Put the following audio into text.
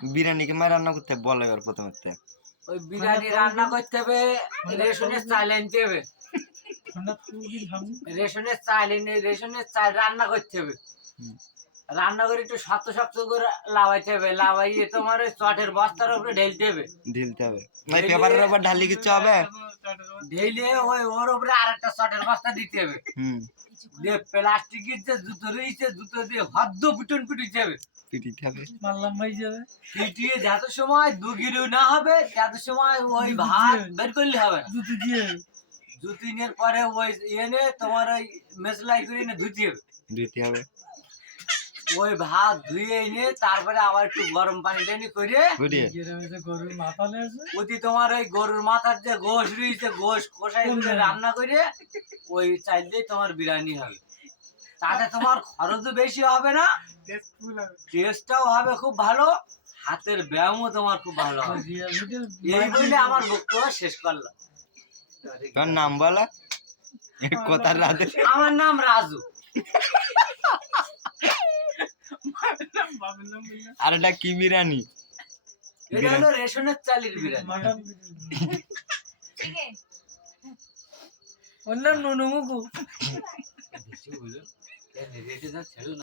বিরিয়ানি কি মায় রান্না করতে বলে এবার প্রথমে ওই বিরিয়ানি রান্না করতে হবে রেশনের চাল আনতে হবে। রেশনের চাল এনে রেশনের চাল রান্না করতে হবে। রান্না করে একটু শক্ত শক্ত করে লাভাইতে হবে লাভাইয়ে তোমার ওই চটের বস্তার উপরে ঢেলতে হবে। ঢিলতে হবে। ওই পেপারের উপর ঢালি কিছু হবে? ঢেলে ওই ওর উপরে আর একটা চটের বস্তা দিতে হবে। হুম। দিয়ে প্লাস্টিকের যে জুতো রয়েছে জুতো দিয়ে হদ্দ পিটন পিটি যাবে। পিটি যাবে মারলাম ভাই যাবে। পিটিয়ে যত সময় দুগিরু না হবে তত সময় ওই ভাত বের করলে হবে জুতো দিয়ে। জুতিনের পরে ওই এনে তোমার ওই মেসলাই করে এনে ধুতে হবে। ধুতে হবে। ওই ভাত ধুয়ে এনে তারপরে আবার একটু গরম পানি টানি করে গরুর মাথা তোমার ওই গরুর মাথার যে গোশ রয়েছে গোশ কষাই রান্না করে ওই চাল দিয়ে তোমার বিরিয়ানি হবে। তাতে তোমার খরচও বেশি হবে না টেস্টটাও হবে। খুব ভালো হাতের ব্যায়ামও তোমার খুব ভালো হবে। এই বলে আমার বক্তব্য শেষ করলাম। তোর নাম বলা কোথার রাতে। আমার নাম রাজু। আর এটা কি বিরিয়ানি? এটা হলো রেশনের চালের বিরিয়ানি। নাম নুনুমুকু রেটে যা ছেড়ো না